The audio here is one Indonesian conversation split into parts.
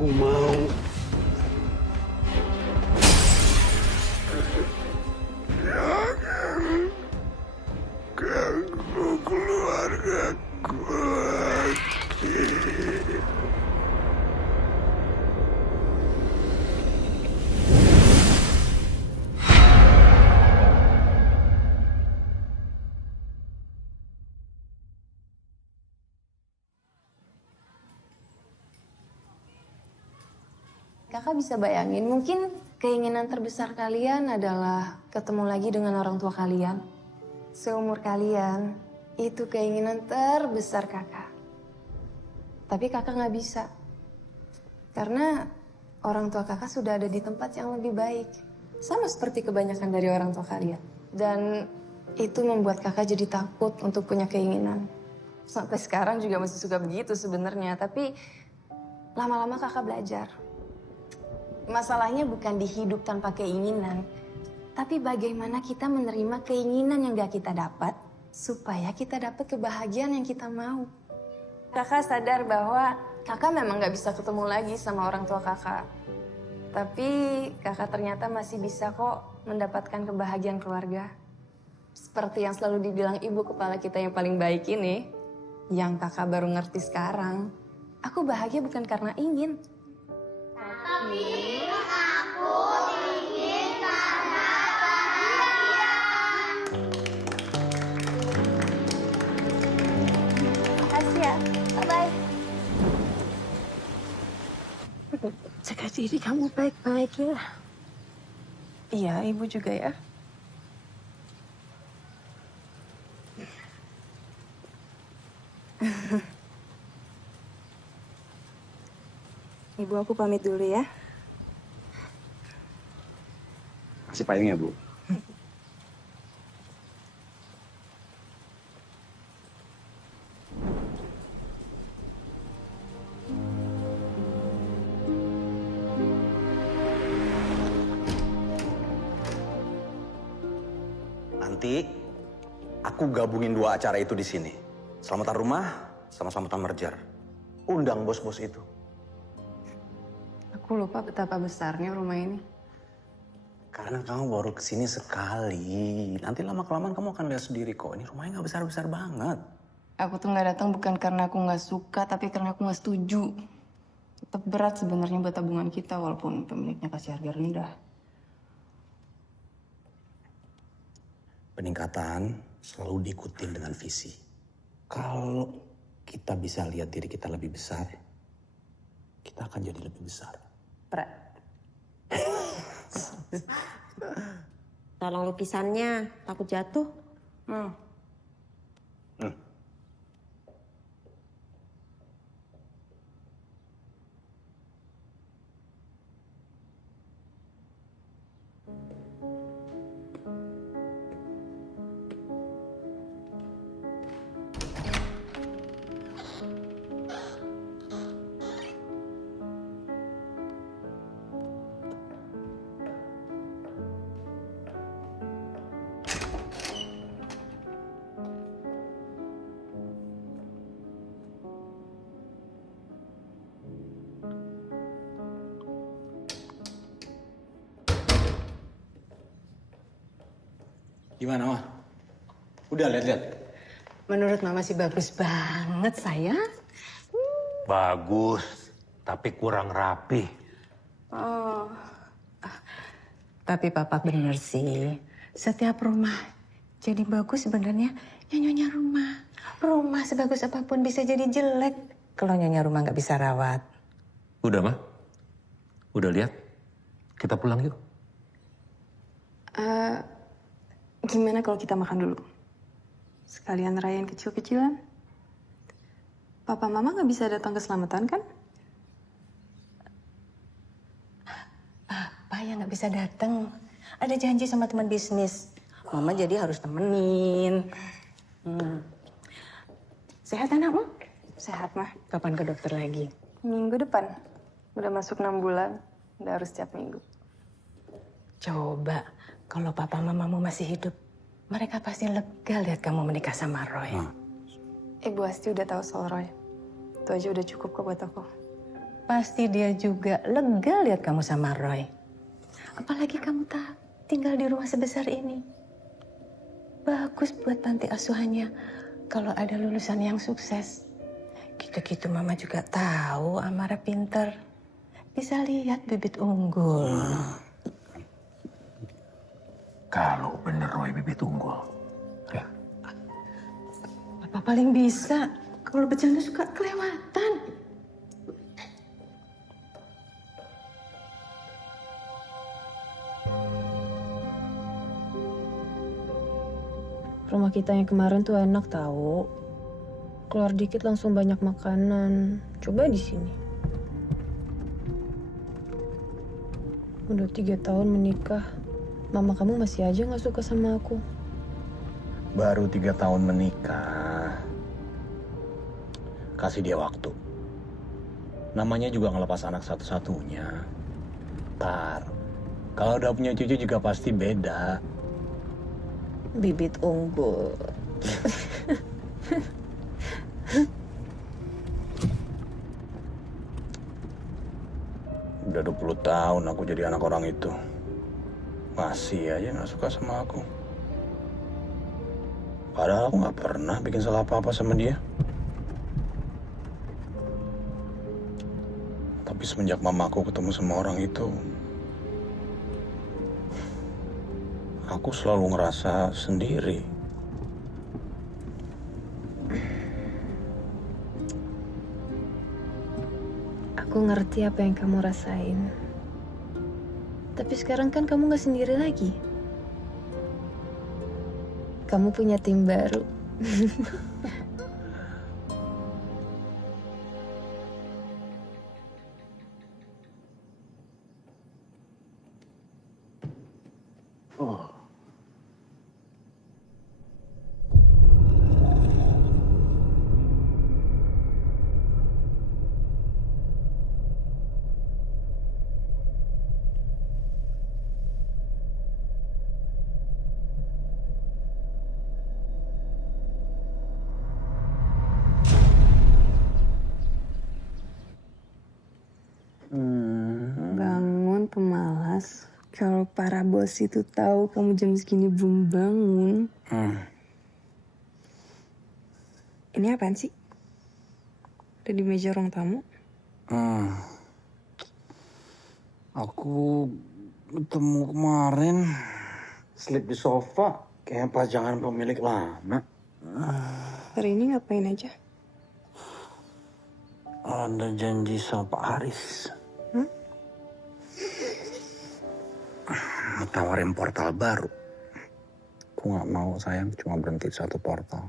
Aku mau ganggu keluargaku lagi. Kakak bisa bayangin, mungkin keinginan terbesar kalian adalah ketemu lagi dengan orang tua kalian. Seumur kalian, itu keinginan terbesar kakak. Tapi kakak nggak bisa. Karena orang tua kakak sudah ada di tempat yang lebih baik. Sama seperti kebanyakan dari orang tua kalian. Dan itu membuat kakak jadi takut untuk punya keinginan. Sampai sekarang juga masih suka begitu sebenarnya, tapi lama-lama kakak belajar. Masalahnya bukan di hidup tanpa keinginan, tapi bagaimana kita menerima keinginan yang gak kita dapat, supaya kita dapat kebahagiaan yang kita mau. Kakak sadar bahwa kakak memang gak bisa ketemu lagi sama orang tua kakak. Tapi kakak ternyata masih bisa kok mendapatkan kebahagiaan keluarga. Seperti yang selalu dibilang ibu kepala kita yang paling baik ini, yang kakak baru ngerti sekarang. Aku bahagia bukan karena ingin. Tapi aku ingin karena bahagia. Makasih ya, bye-bye. Jaga diri kamu baik-baik ya. Iya, ibu juga ya. Ibu, aku pamit dulu ya. Kasih payung ya, Bu. Nanti aku gabungin dua acara itu di sini. Selamatan rumah sama selamatan merger. Undang bos-bos itu. Aku lupa betapa besarnya rumah ini. Karena kamu baru kesini sekali. Nanti lama-kelamaan kamu akan lihat sendiri kok. Ini rumahnya nggak besar-besar banget. Aku tuh nggak datang bukan karena aku nggak suka, tapi karena aku nggak setuju. Tetap berat sebenarnya buat tabungan kita, walaupun pemiliknya kasih harga rendah. Peningkatan selalu diikutin dengan visi. Kalau kita bisa lihat diri kita lebih besar, kita akan jadi lebih besar. Tolong lukisannya, takut jatuh. Gimana, Mah? Udah lihat-lihat? Menurut Mama sih bagus banget, sayang. Bagus, tapi kurang rapi. Tapi Papa bener sih. Setiap rumah jadi bagus sebenarnya nyonya rumah. Rumah sebagus apapun bisa jadi jelek kalau nyonya rumah nggak bisa rawat. Udah, Mah? Udah lihat? Kita pulang yuk. Gimana kalau kita makan dulu? Sekalian rayain kecil-kecilan. Papa Mama nggak bisa datang ke selamatan kan? Papa yang nggak bisa datang. Ada janji sama teman bisnis. Mama jadi harus temenin. Sehat anakmu? Sehat, Mah. Kapan ke dokter lagi? Minggu depan. Udah masuk 6 bulan. Udah harus setiap minggu. Coba, kalau papa mamamu masih hidup, mereka pasti lega lihat kamu menikah sama Roy. Ibu Asti udah tahu soal Roy. Itu aja udah cukup kok buat aku. pasti dia juga lega lihat kamu sama Roy. Apalagi kamu tak tinggal di rumah sebesar ini. Bagus buat panti asuhannya kalau ada lulusan yang sukses. Gitu-gitu mama juga tahu Amara pinter. Bisa lihat bibit unggul. Kalau bener Roy bibit unggul. Ya. Papa paling bisa. Kalau bercanda suka kelewatan. Rumah kita yang kemarin tuh enak tahu. Keluar dikit langsung banyak makanan. Coba di sini. Udah 3 tahun menikah. Mama kamu masih aja nggak suka sama aku. Baru 3 tahun menikah. Kasih dia waktu. Namanya juga ngelepas anak satu-satunya. Ntar, kalau udah punya cucu juga pasti beda. Bibit unggul. Udah 20 tahun aku jadi anak orang itu. Masih aja gak suka sama aku. Padahal aku gak pernah bikin salah apa-apa sama dia. Tapi semenjak mamaku ketemu sama orang itu, aku selalu ngerasa sendiri. Aku ngerti apa yang kamu rasain. Tapi sekarang kan kamu gak sendiri lagi. Kamu punya tim baru. Bangun pemalas. Kalau para bos itu tahu kamu jam segini belum bangun. Ini apaan sih? Ada di meja ruang tamu? Aku ketemu kemarin sleep di sofa kayak pajangan pemilik lama. Hari ini ngapain aja? Ada janji sama Pak Haris. Mau tawarin portal baru. Aku nggak mau sayang, cuma berhenti di satu portal.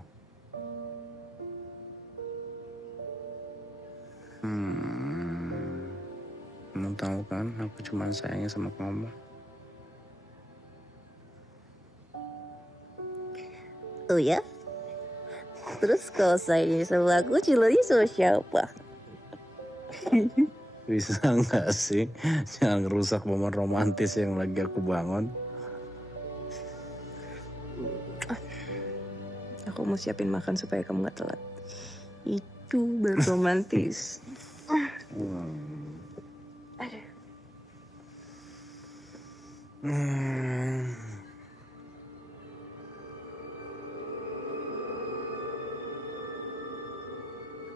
Kamu tahu kan, aku cuma sayangnya sama kamu. Oh ya? Terus kalau sayangnya sama aku, cilanya sama siapa? Bisa nggak sih? Jangan ngerusak momen romantis yang lagi aku bangun. Aku mau siapin makan supaya kamu gak telat. Itu baru romantis. Aduh.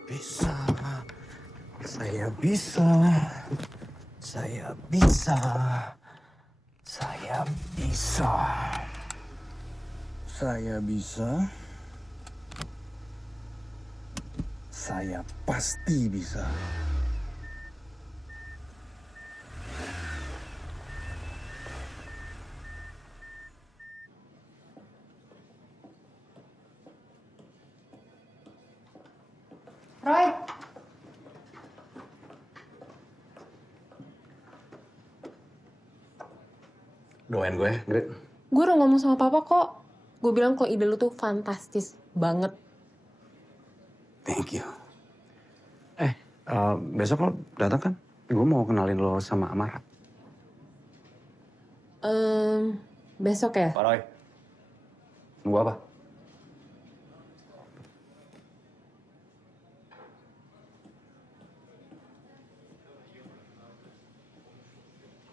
Bisa. Saya bisa. Saya bisa. Saya bisa. Saya bisa. Saya pasti bisa. Roy, Doain gue, Gret. gue udah ngomong sama papa kok. Gue bilang kalau ide lu tuh fantastis banget. Thank you. Besok lo datang kan? Gue mau kenalin lo sama Amara. Besok ya? Pak Roy. Nunggu apa?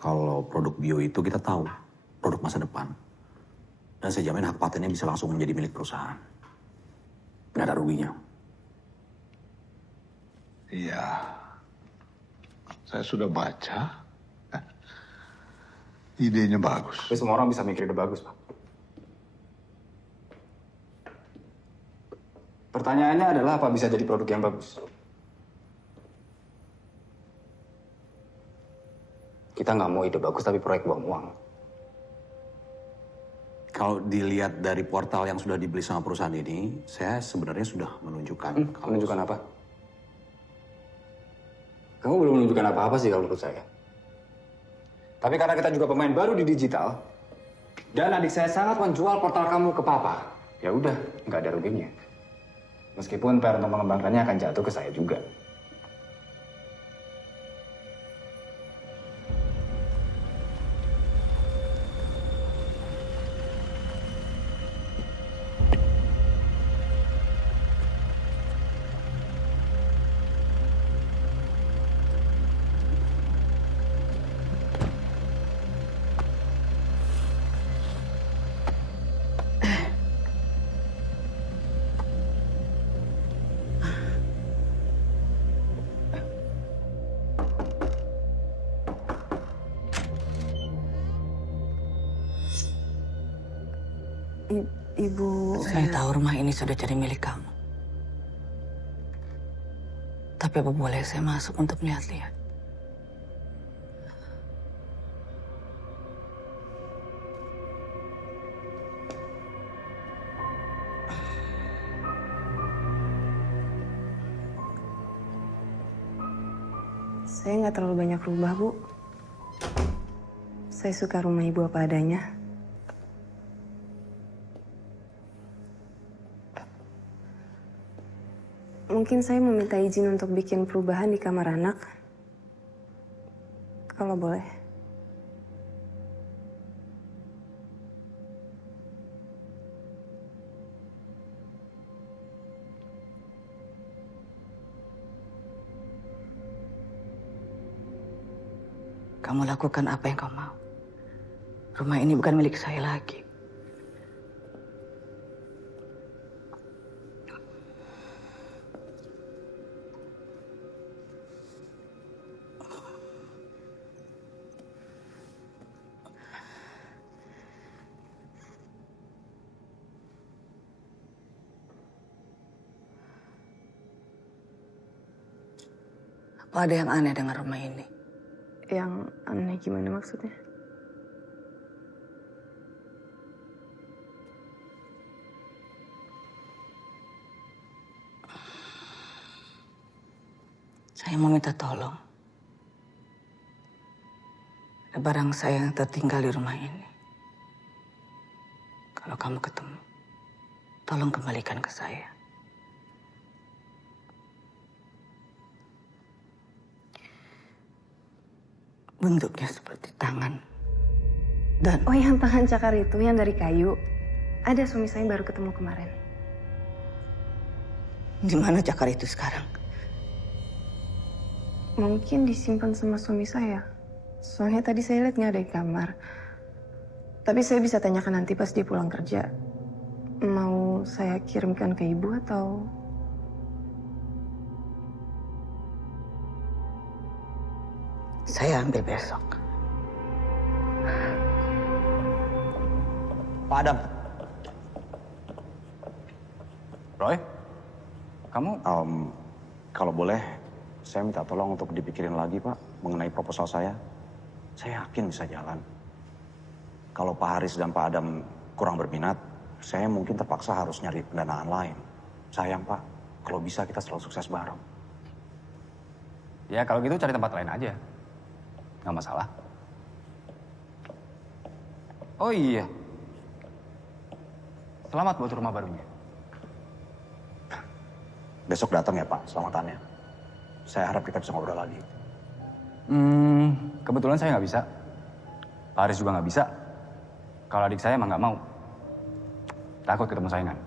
Kalau produk bio itu kita tahu, produk masa depan. Dan saya jamin hak patennya bisa langsung menjadi milik perusahaan. Nggak ada ruginya. Iya, saya sudah baca. Idenya bagus. Tapi semua orang bisa mikir ide bagus, Pak. Pertanyaannya adalah apa bisa jadi produk yang bagus? Kita nggak mau ide bagus tapi proyek buang uang. Kalau dilihat dari portal yang sudah dibeli sama perusahaan ini, saya sebenarnya sudah menunjukkan. Menunjukkan apa? Kamu belum menunjukkan apa-apa sih kalau menurut saya. Tapi karena kita juga pemain baru di digital, dan adik saya sangat menjual portal kamu ke papa, ya udah, nggak ada ruginya. Meskipun PR untuk mengembangkannya akan jatuh ke saya juga. Ibu... Saya tahu rumah ini sudah jadi milik kamu. Tapi apa boleh saya masuk untuk melihat-lihat? Saya nggak terlalu banyak rubah, Bu. Saya suka rumah ibu apa adanya. Mungkin saya meminta izin untuk bikin perubahan di kamar anak. Kalau boleh. Kamu lakukan apa yang kau mau. Rumah ini bukan milik saya lagi. Apa ada yang aneh dengan rumah ini? Yang aneh gimana maksudnya? Saya mau minta tolong. Ada barang saya yang tertinggal di rumah ini. Kalau kamu ketemu, tolong kembalikan ke saya. Bentuknya seperti tangan. Dan... Oh, yang tangan cakar itu, yang dari kayu. Ada, suami saya baru ketemu kemarin. Di mana cakar itu sekarang? Mungkin disimpan sama suami saya. Soalnya tadi saya lihat nggak ada di kamar. Tapi saya bisa tanyakan nanti pas dia pulang kerja. Mau saya kirimkan ke ibu atau... Saya ambil besok. Pak Adam. Roy, kamu? Kalau boleh, saya minta tolong untuk dipikirin lagi, Pak, mengenai proposal saya. Saya yakin bisa jalan. Kalau Pak Haris dan Pak Adam kurang berminat, saya mungkin terpaksa harus nyari pendanaan lain. Sayang, Pak, kalau bisa kita selalu sukses bareng. Ya kalau gitu cari tempat lain aja. Nggak masalah. Oh iya. Selamat buat rumah barunya. Besok datang ya, Pak, selamatannya. Saya harap kita bisa ngobrol lagi. Kebetulan saya nggak bisa. Pak Haris juga nggak bisa. Kalau adik saya emang nggak mau. Takut ketemu saingan.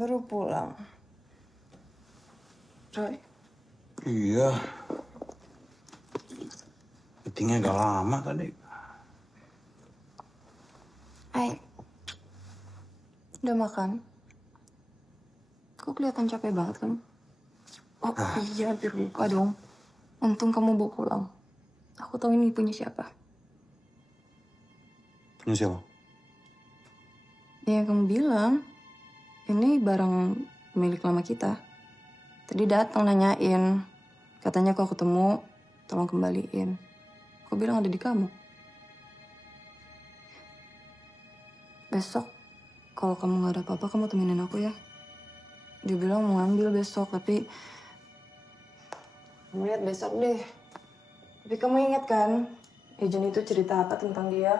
Baru pulang. Roy, Iya. Meetingnya agak lama tadi. Hai. Udah makan? Kok kelihatan capek banget kan? Oh iya, hampir lupa dong. Untung kamu bawa pulang. Aku tahu ini punya siapa. Punya siapa? Ya, yang kamu bilang. Ini barang milik lama kita. Tadi datang nanyain. Katanya kalau ketemu, tolong kembaliin. Aku bilang ada di kamu. Besok, kalau kamu nggak ada apa-apa, kamu temenin aku ya. Dia bilang mau ngambil besok, tapi... Kamu lihat besok deh. Tapi kamu ingat kan, agent itu cerita apa tentang dia?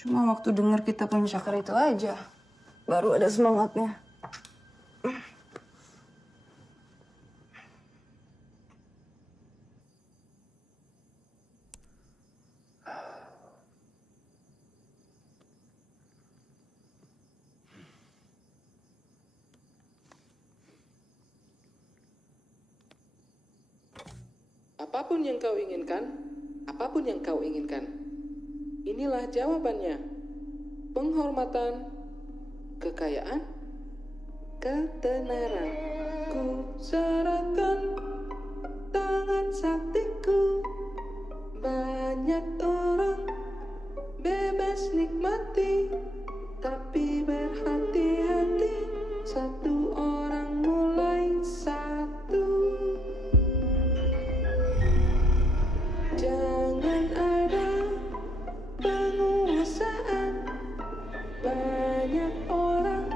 Cuma waktu dengar kita punya Syakar itu aja, baru ada semangatnya. Apapun yang kau inginkan, apapun yang kau inginkan, inilah jawabannya. Penghormatan, kekayaan, ketenaran. Ku serahkan tangan saktiku. Banyak orang bebas nikmati, tapi berhati-hati. Satu orang mulai satu. Jangan ada penguasaan, banyak orang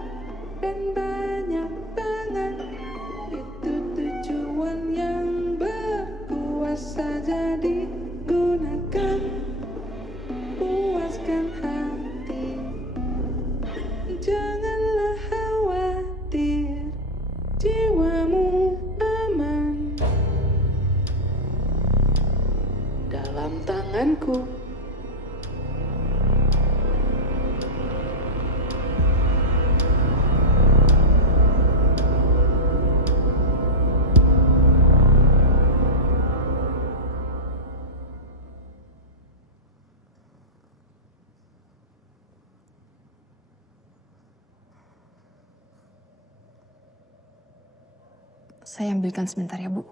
dan banyak tangan. Itu tujuan yang berkuasa, jadi gunakan, puaskan hati. Janganlah khawatir, jiwamu aman dalam tanganku. Saya ambilkan sebentar ya, Bu.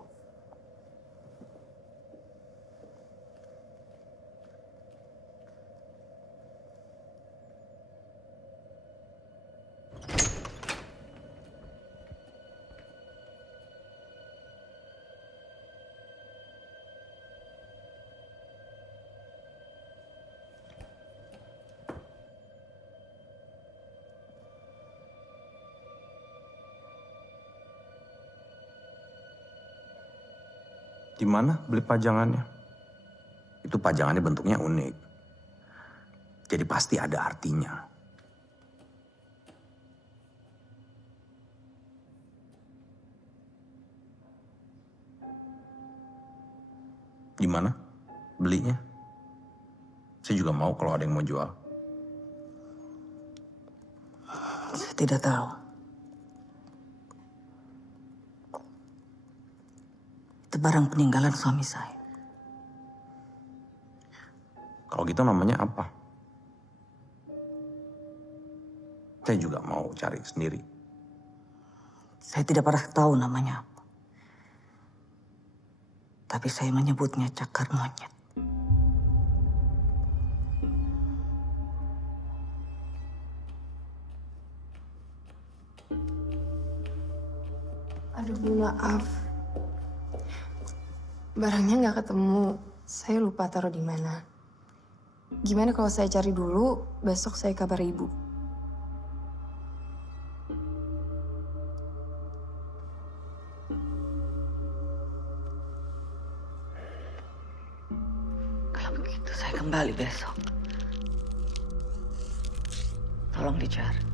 Di mana beli pajangannya? Itu pajangannya bentuknya unik. Jadi pasti ada artinya. Di mana belinya? Saya juga mau kalau ada yang mau jual. Saya tidak tahu. Itu barang peninggalan suami saya. Kalau gitu namanya apa? Saya juga mau cari sendiri. Saya tidak pernah tahu namanya apa. Tapi saya menyebutnya cakar monyet. Aduh, Bu, maaf. Barangnya nggak ketemu. Saya lupa taruh di mana. Gimana kalau saya cari dulu, besok saya kabar Ibu. Kalau begitu saya kembali besok. Tolong dicari.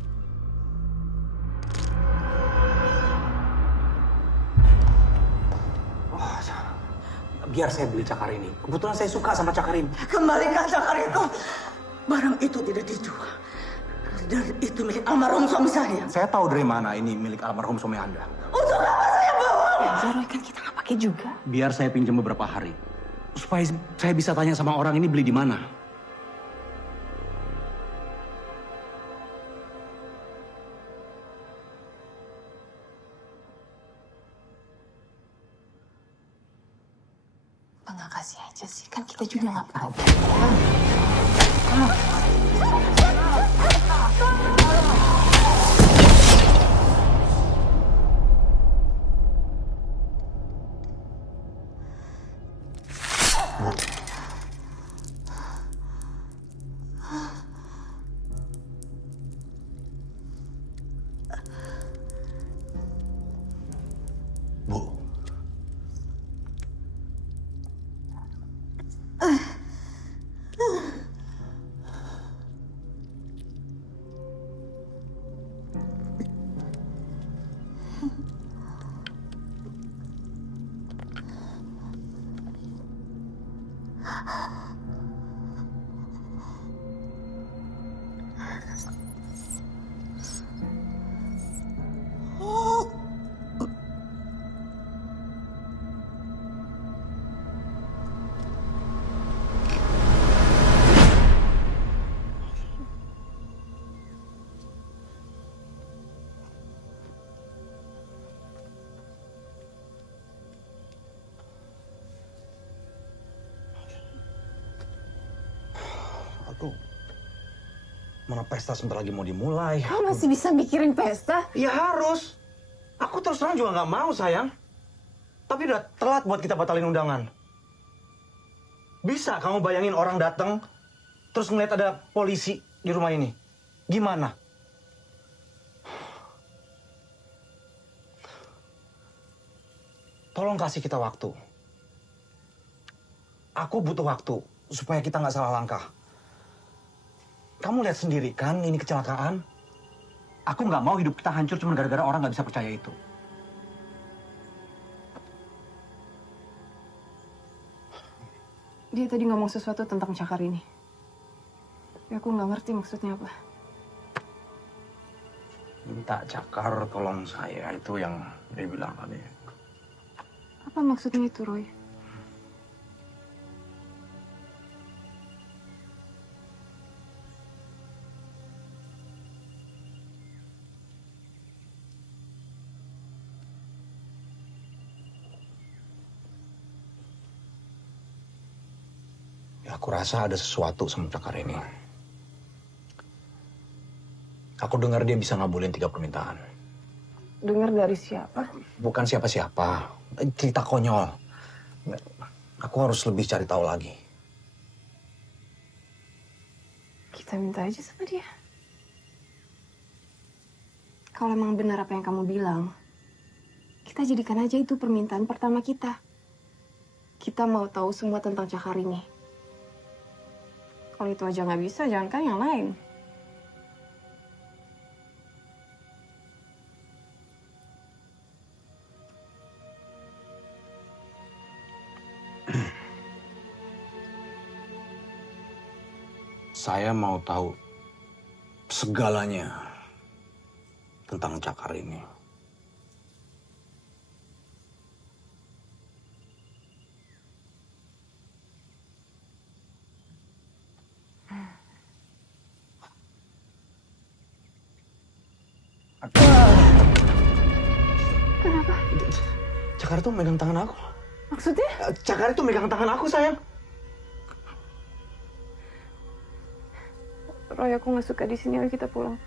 biar saya beli cakar ini. Kebetulan saya suka sama cakar ini. Kembalikan cakar itu. Barang itu tidak dijual. Dan itu milik almarhum suami saya. Saya tahu dari mana ini milik almarhum suami Anda. Untuk apa saya bawa? Roy, kan kita nggak pakai juga. Biar saya pinjam beberapa hari. Supaya saya bisa tanya sama orang ini beli di mana. Nggak kasih aja sih, kan kita juga nggak pakai. Bu. Aku mana pesta sebentar lagi mau dimulai. Kau masih bisa mikirin pesta? Ya harus. Aku terus terang juga nggak mau sayang. Tapi udah telat buat kita batalin undangan. Bisa kamu bayangin orang datang terus ngeliat ada polisi di rumah ini? Gimana? Tolong kasih kita waktu. Aku butuh waktu supaya kita nggak salah langkah. Kamu lihat sendiri kan ini kecelakaan. Aku nggak mau hidup kita hancur cuma gara-gara orang nggak bisa percaya itu. Dia tadi ngomong sesuatu tentang cakar ini. Tapi aku nggak ngerti maksudnya apa. Minta cakar tolong saya, itu yang dia bilang tadi. Apa maksudnya itu, Roy? Ya, aku rasa ada sesuatu sama cakar ini. Aku dengar dia bisa ngabulin 3 permintaan. Dengar dari siapa? Bukan siapa-siapa. Cerita konyol. Aku harus lebih cari tahu lagi. Kita minta aja sama dia. Kalau emang benar apa yang kamu bilang, kita jadikan aja itu permintaan pertama kita. Kita mau tahu semua tentang cakar ini. Kalau itu aja nggak bisa, jangankan yang lain. Saya mau tahu segalanya tentang cakar ini. Kenapa? Cakar itu megang tangan aku. Maksudnya? Cakar itu megang tangan aku, sayang. Roy, aku nggak suka di sini. Ayo kita pulang.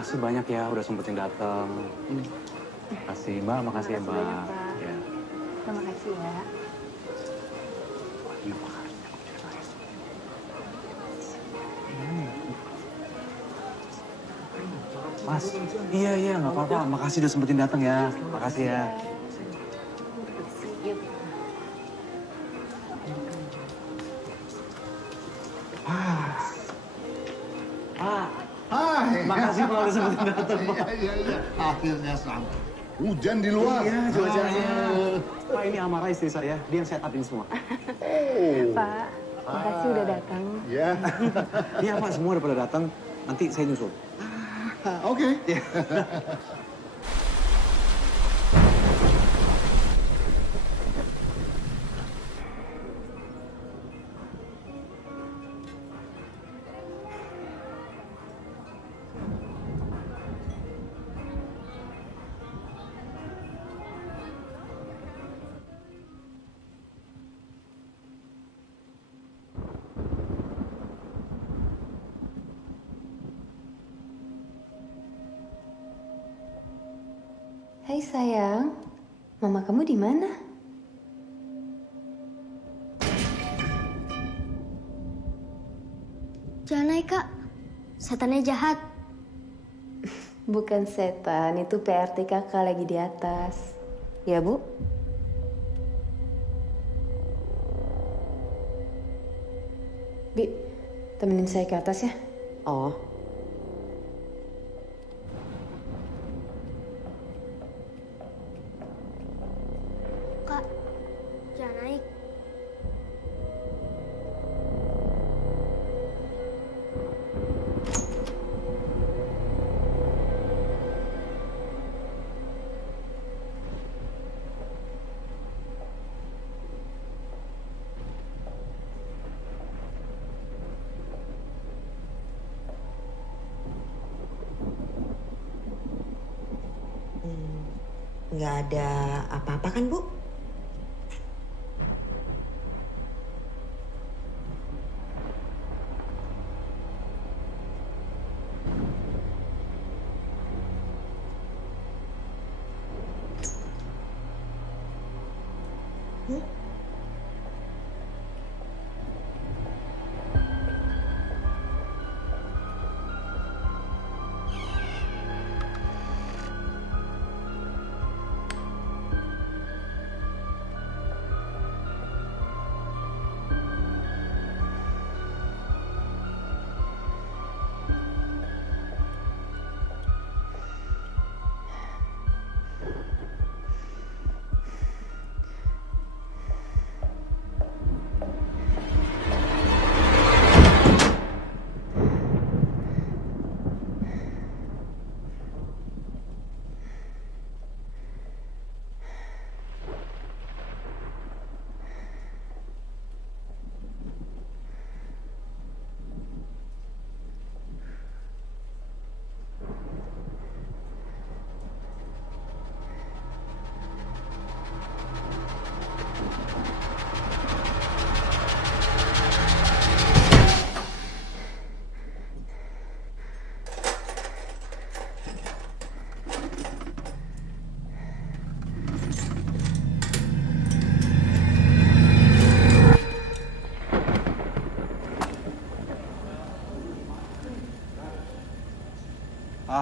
Makasih banyak ya udah sempetin datang. Makasih Mbak, makasih ya Mbak. Ya. Terima kasih ya. Mas, iya nggak apa-apa. Makasih udah sempetin datang ya. Makasih ya. Hai. Makasih Pak udah sempetin datang Pak. Iya. Akhirnya sampai. Hujan di luar. Iya, cuacanya. Pak, ini Amara istri saya. Dia yang set upin semua. Pak, makasih udah datang. Iya. Iya Pak, semua udah pada datang. Nanti saya nyusul. Oke. Hai sayang, mama kamu di mana? Jangan naik, Kak. Setannya jahat. Bukan setan, itu PRT kakak lagi di atas. Ya bu? Bi, temenin saya ke atas ya. Oh, Kak, jangan naik. Nggak ada apa-apa kan, Bu?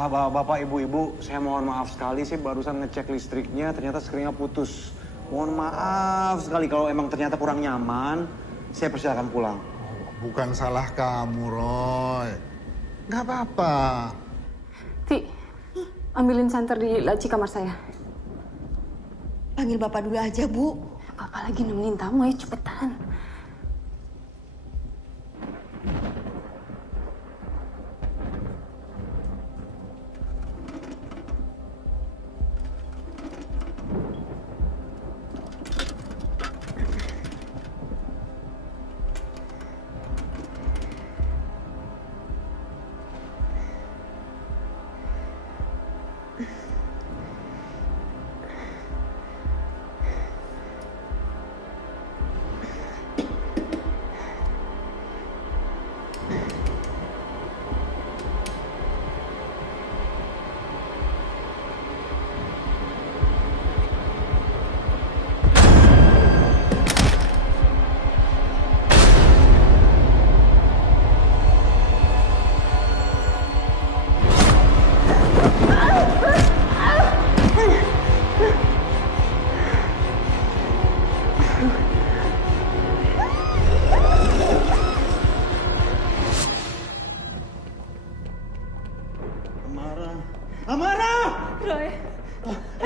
Bapak, ibu-ibu, saya mohon maaf sekali. Saya barusan ngecek listriknya, ternyata skringnya putus. Mohon maaf sekali kalau emang ternyata kurang nyaman. Saya persilakan pulang. Bukan salah kamu, Roy. Nggak apa-apa. Ti, ambilin santer di laci kamar saya. Panggil Bapak dulu aja, Bu. Bapak lagi nemenin tamu, ayo cepetan.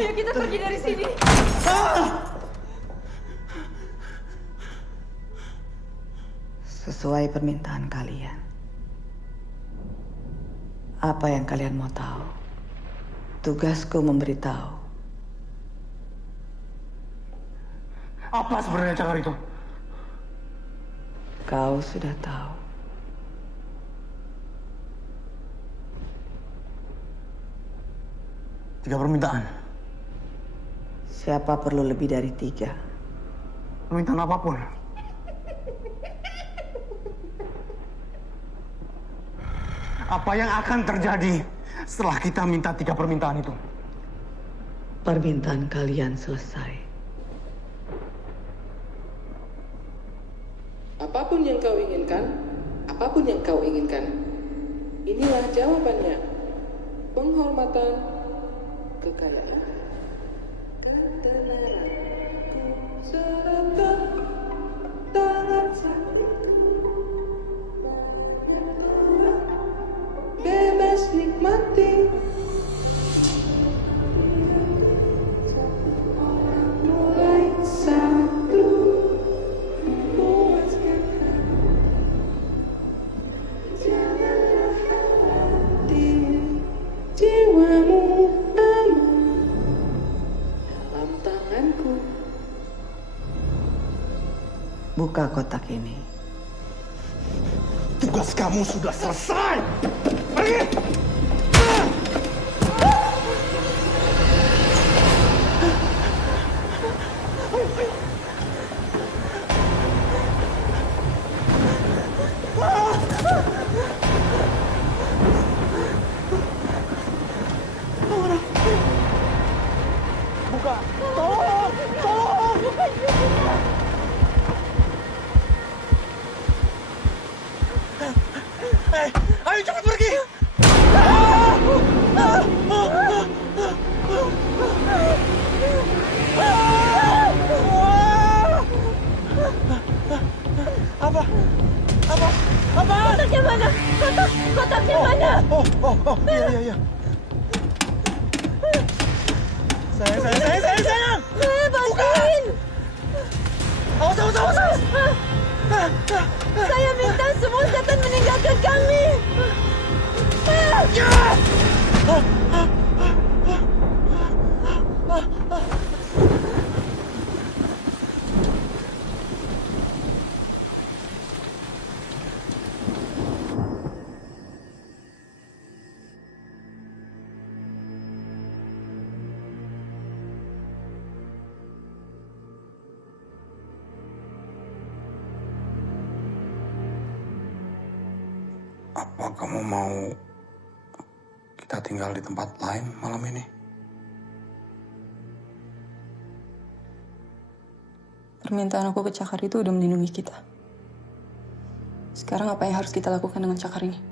Ayo kita pergi dari sini. Sesuai permintaan kalian. Apa yang kalian mau tahu? Tugasku memberitahu. Apa sebenarnya cakar itu? Kau sudah tahu. Tiga permintaan. Siapa perlu lebih dari 3? Permintaan apapun. Apa yang akan terjadi setelah kita minta 3 permintaan itu? Permintaan kalian selesai. Apapun yang kau inginkan, apapun yang kau inginkan, inilah jawabannya. Penghormatan, kekayaan, ketenaran, ku serahkan tangan sakitku, bebas nikmati. Mulai satu, puaskan hati. Janganlah khawatir, jiwamu aman dalam tanganku. Buka kotak ini. Tugas kamu sudah selesai. Pergi! Buka! Tolong! Tolong! Ayo cepat pergi! Apa? Apa? Apa? Kotaknya mana? Kotaknya mana? Iya. Sayang! Bantuin! Awas! Saya minta semua setan meninggalkan kami. Apa kamu mau kita tinggal di tempat lain malam ini? Permintaan aku ke Cakar itu udah melindungi kita. Sekarang apa yang harus kita lakukan dengan Cakar ini?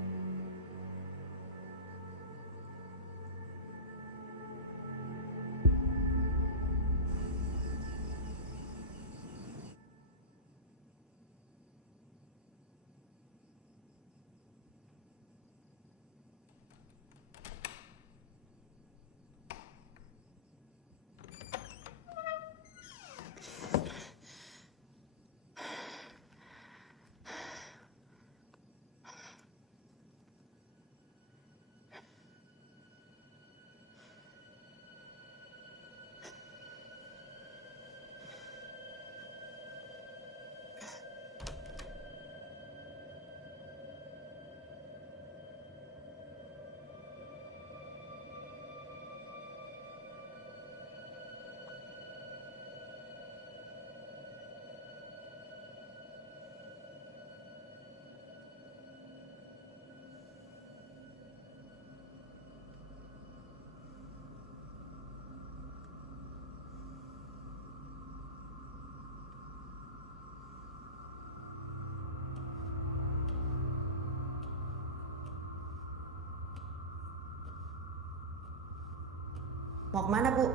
Mau kemana, Bu?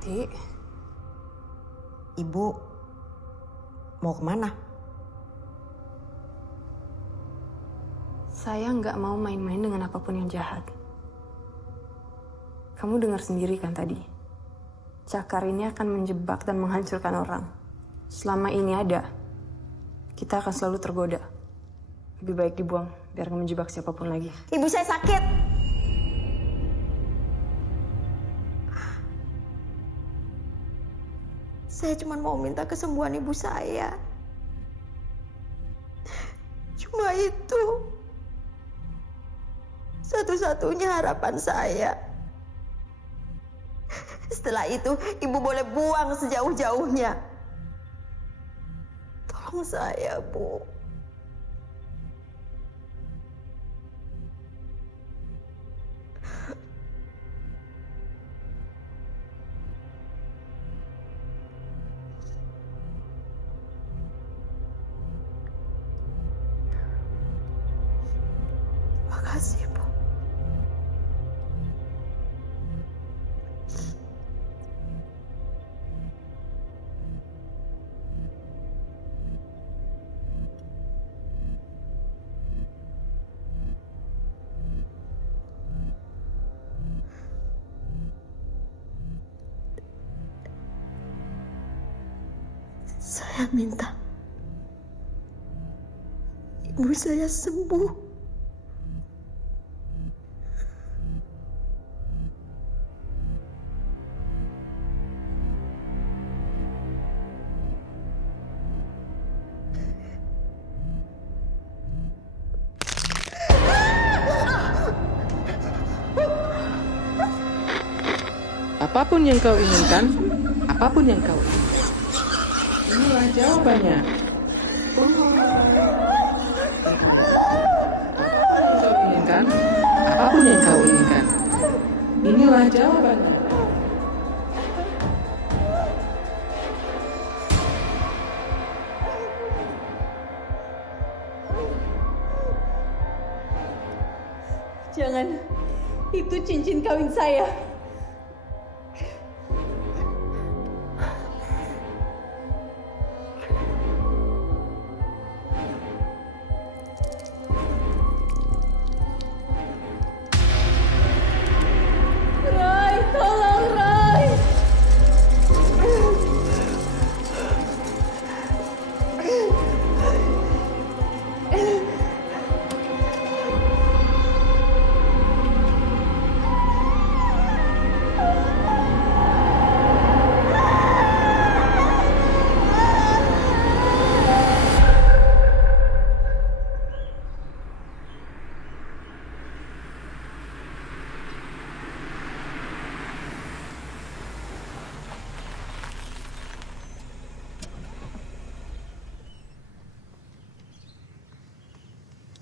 Ti, Ibu mau kemana? Saya nggak mau main-main dengan apapun yang jahat. Kamu dengar sendiri kan tadi? Cakar ini akan menjebak dan menghancurkan orang. Selama ini ada, kita akan selalu tergoda. Lebih baik dibuang, biar gak menjebak siapapun lagi. Ibu saya sakit. Saya cuma mau minta kesembuhan ibu saya. Cuma itu satu-satunya harapan saya. Setelah itu, ibu boleh buang sejauh-jauhnya. Tolong saya, Bu. Makasih, Bu. Saya minta ibu saya sembuh. Apapun yang kau inginkan, apapun yang kau inginkan. Inilah jawabannya. Apapun yang kau inginkan, inilah jawabannya. Jangan, itu cincin kawin saya. Rai, tolong Rai.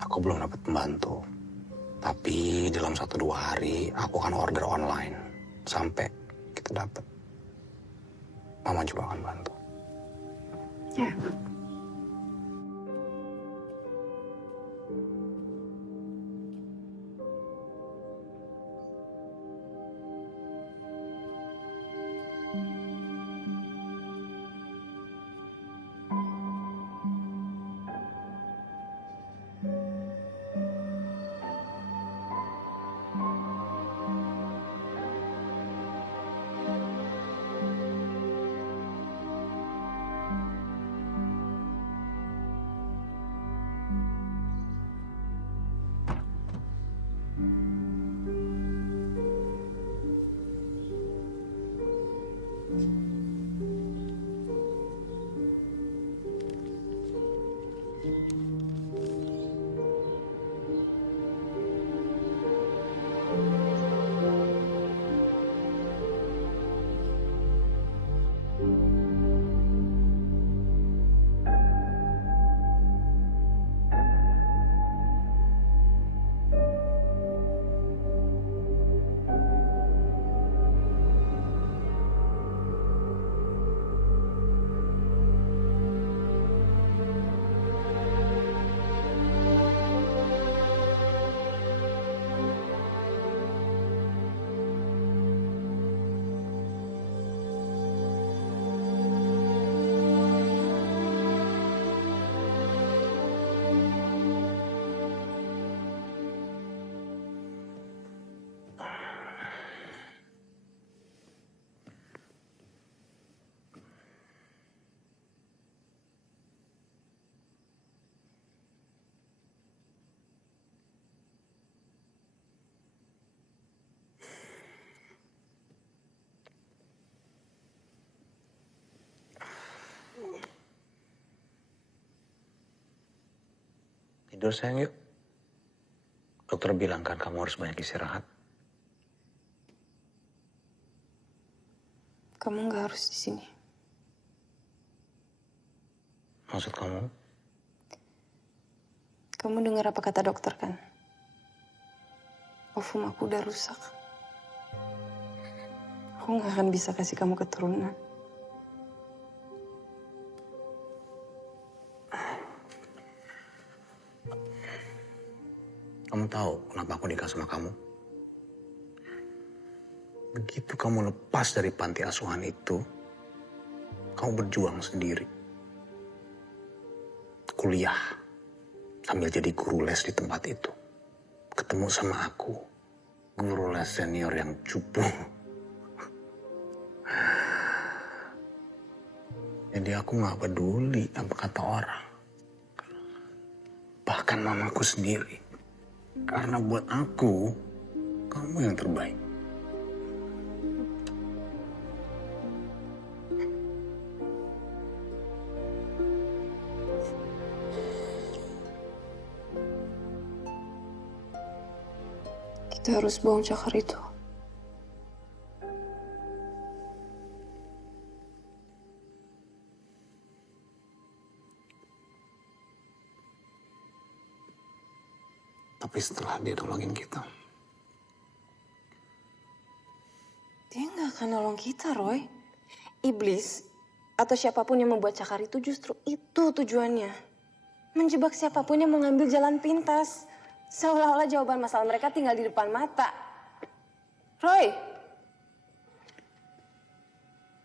Aku belum dapat pembantu. Tapi dalam 1-2 hari aku akan order online. Sampai kita dapat. Mama juga akan bantu. Ya. tidur sayang yuk. Dokter bilang kan kamu harus banyak istirahat. Kamu nggak harus di sini. Maksud kamu? Kamu dengar apa kata dokter kan? Ovum aku udah rusak. Aku nggak akan bisa kasih kamu keturunan. Kamu tahu kenapa aku nikah sama kamu? Begitu kamu lepas dari panti asuhan itu, kamu berjuang sendiri. Kuliah, sambil jadi guru les di tempat itu. Ketemu sama aku, guru les senior yang cupu. Jadi aku gak peduli apa kata orang. Bahkan mamaku sendiri. Karena buat aku, kamu yang terbaik. Kita harus buang cakar itu. Tapi setelah dia nolongin kita. Dia nggak akan nolong kita, Roy. Iblis atau siapapun yang membuat cakar itu justru itu tujuannya. Menjebak siapapun yang mengambil jalan pintas. Seolah-olah jawaban masalah mereka tinggal di depan mata. Roy!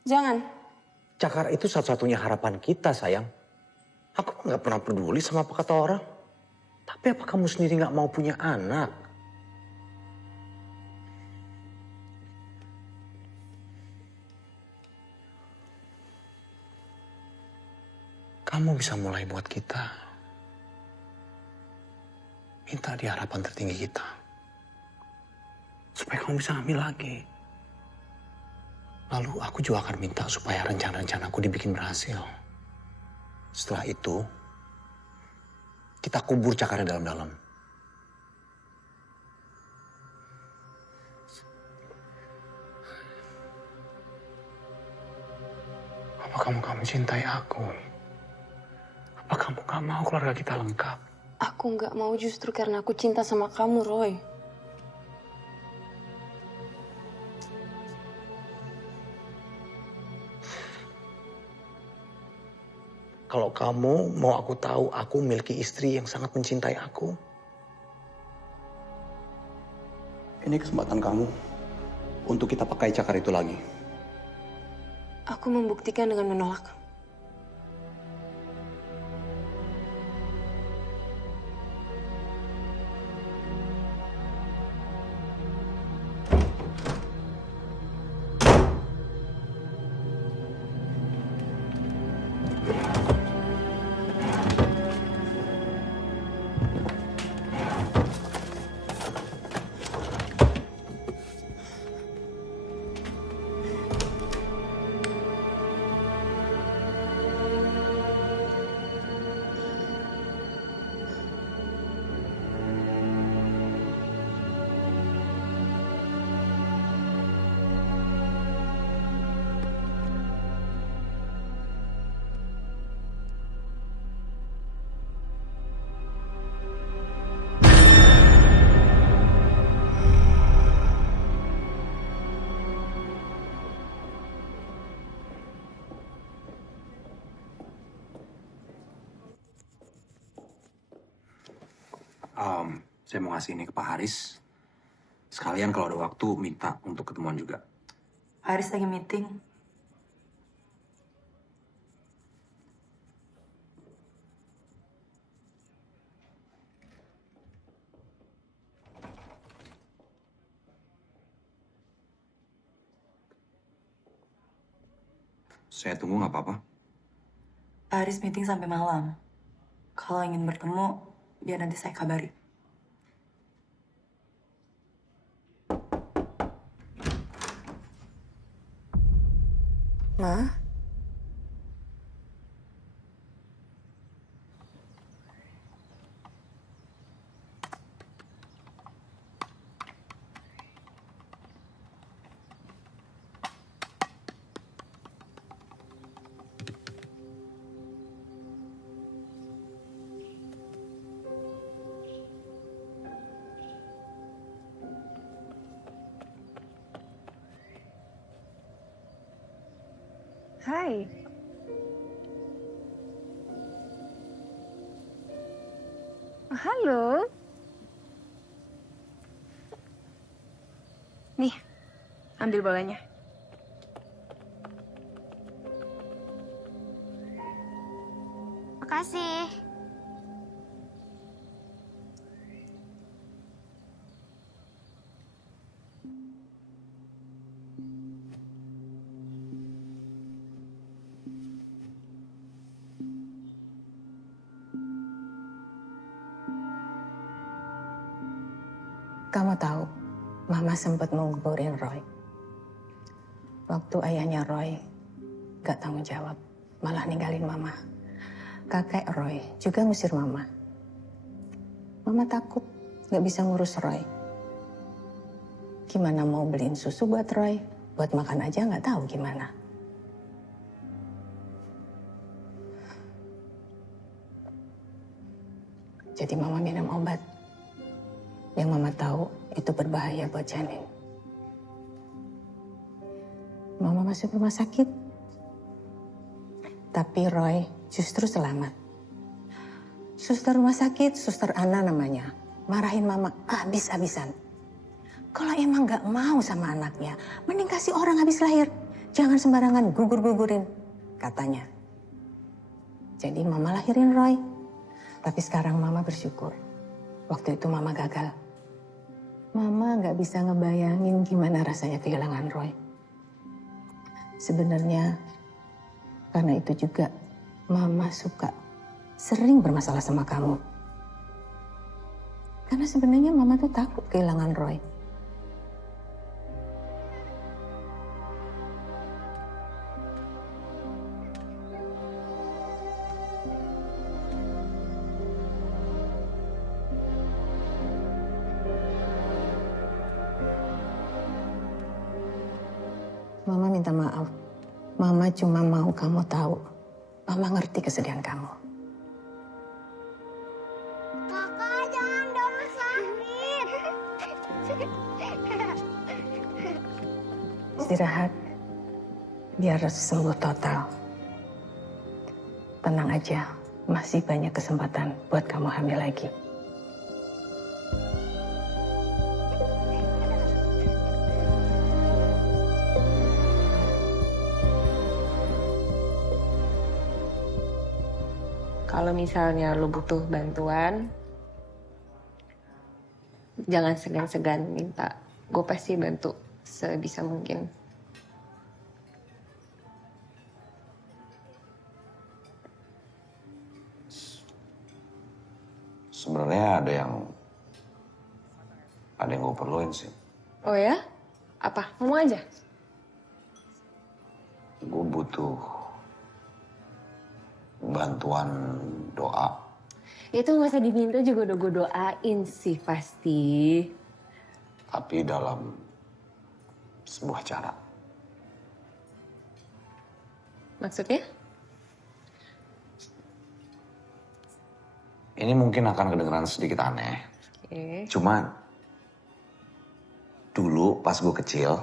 Jangan. Cakar itu satu-satunya harapan kita, sayang. Aku nggak pernah peduli sama apa kata orang. Tapi apa kamu sendiri nggak mau punya anak? Kamu bisa mulai buat kita. Minta di harapan tertinggi kita. Supaya kamu bisa hamil lagi. Lalu aku juga akan minta supaya rencana-rencanaku dibikin berhasil. Setelah itu, kita kubur cakarnya dalam-dalam. Apa kamu gak mencintai aku? Apa kamu gak mau keluarga kita lengkap? Aku nggak mau justru karena aku cinta sama kamu, Roy. Kalau kamu mau aku tahu aku memiliki istri yang sangat mencintai aku. Ini kesempatan kamu untuk kita pakai cakar itu lagi. Aku membuktikan dengan menolak. Saya mau ngasih ini ke Pak Haris. Sekalian kalau ada waktu minta untuk ketemuan juga. Haris lagi meeting. Saya tunggu nggak apa-apa. Haris meeting sampai malam. Kalau ingin bertemu, biar nanti saya kabari. Ma? Hai. Halo. Nih, ambil bolanya. Makasih. Kamu tahu, Mama sempat mau nguburin Roy. Waktu ayahnya Roy gak tanggung jawab, malah ninggalin Mama. Kakek Roy juga ngusir Mama. Mama takut gak bisa ngurus Roy. Gimana mau beliin susu buat Roy? Buat makan aja gak tahu gimana. Jadi Mama minum obat. Yang Mama tahu itu berbahaya buat janin. Mama masuk rumah sakit. Tapi Roy justru selamat. Suster rumah sakit, Suster Ana namanya, marahin Mama habis-habisan. Kalau emang gak mau sama anaknya, mending kasih orang habis lahir. Jangan sembarangan gugur-gugurin, katanya. Jadi Mama lahirin Roy. Tapi sekarang Mama bersyukur. Waktu itu Mama gagal. Mama gak bisa ngebayangin gimana rasanya kehilangan Roy. Sebenarnya karena itu juga Mama suka sering bermasalah sama kamu. Karena sebenarnya Mama tuh takut kehilangan Roy. Mama minta maaf. Mama cuma mau kamu tahu. Mama ngerti kesedihan kamu. Kakak, jangan dong sakit. Istirahat. Biar sembuh total. Tenang aja. Masih banyak kesempatan buat kamu hamil lagi. Kalau misalnya lo butuh bantuan, jangan segan-segan minta. Gue pasti bantu sebisa mungkin. Sebenarnya ada yang gue perluin sih. Oh ya? Apa? Ngomong aja. Gue butuh bantuan doa. Itu gak usah diminta juga udah gue doain sih pasti. Tapi dalam sebuah cara. Maksudnya? Ini mungkin akan kedengeran sedikit aneh. Oke. Cuman dulu pas gue kecil,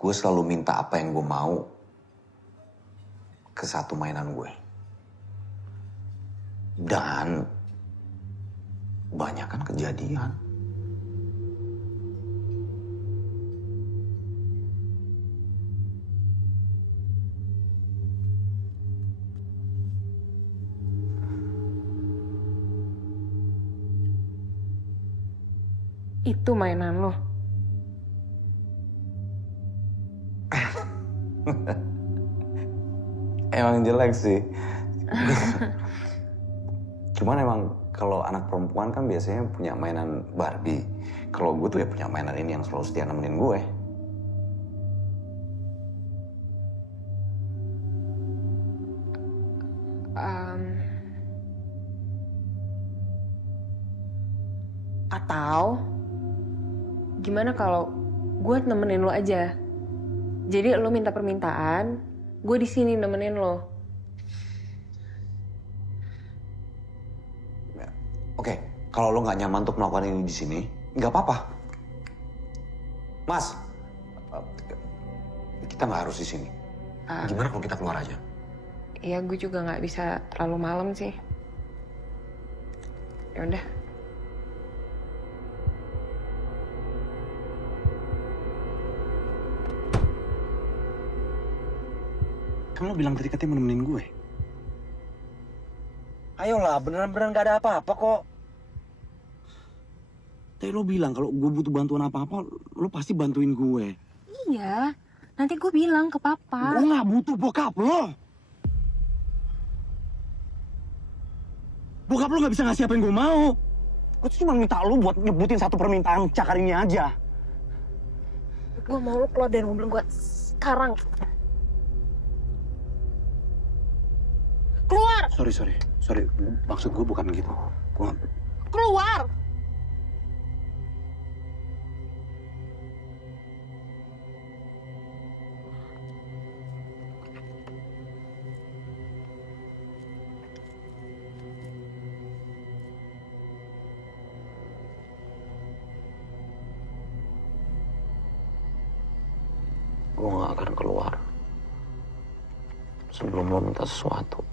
gue selalu minta apa yang gue mau ke satu mainan gue. Dan banyak kan kejadian. Itu mainan lo. Emang jelek sih. Cuman emang kalau anak perempuan kan biasanya punya mainan Barbie. Kalau gue tuh ya punya mainan ini yang selalu setia nemenin gue. Atau gimana kalau gue nemenin lo aja. Jadi lo minta permintaan, gue di sini nemenin lo. Oke, kalau lo nggak nyaman untuk melakukan ini di sini, nggak apa-apa. Mas, Kita nggak harus di sini. Gimana kalau kita keluar aja? Iya, gue juga nggak bisa terlalu malam sih. Ya udah. Kan lo bilang tadi katanya mau nemenin gue. Ayolah, beneran gak ada apa-apa kok. Tadi lo bilang kalau gue butuh bantuan apa-apa, lo pasti bantuin gue. Iya, nanti gue bilang ke papa. Gue gak butuh bokap lo. Bokap lo gak bisa ngasih apa yang gue mau. Gue tuh cuma minta lo buat nyebutin satu permintaan Cakar ini aja. Gue mau lo keluar dari mobil gue sekarang. Keluar! Sorry. Maksud gue bukan gitu. Keluar! Gue gak akan keluar sebelum lo minta sesuatu.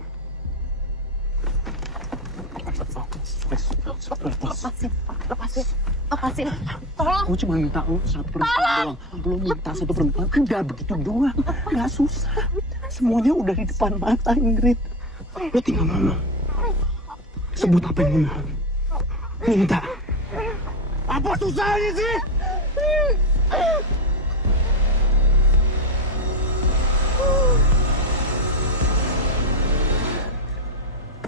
Lepasin. Tolong. Gue cuma minta lo satu permintaan doang. Lo minta satu permintaan, udah begitu doang. Gak susah. Semuanya udah di depan mata, Ingrid. Lo tinggal ngomong. Sebut apa yang lo mau. Minta. Apa susahnya sih?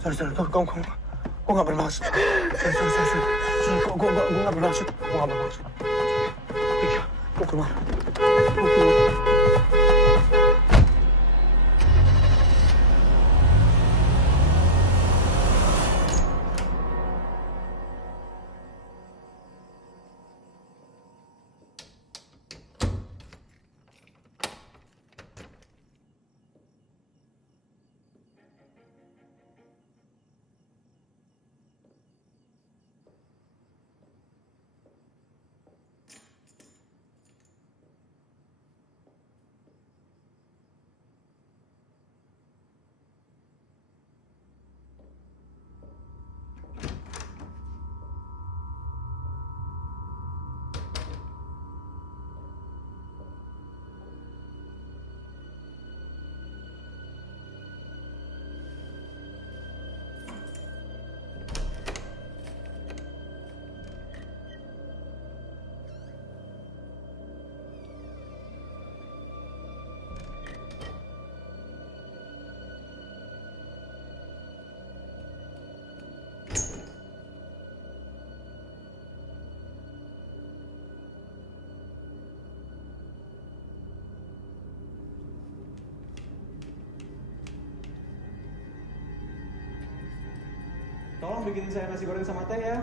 Sorry, gue gak bermaksud. Sorry, gue gak bermaksud. Gue keluar. Tolong bikinin saya nasi goreng sama teh ya.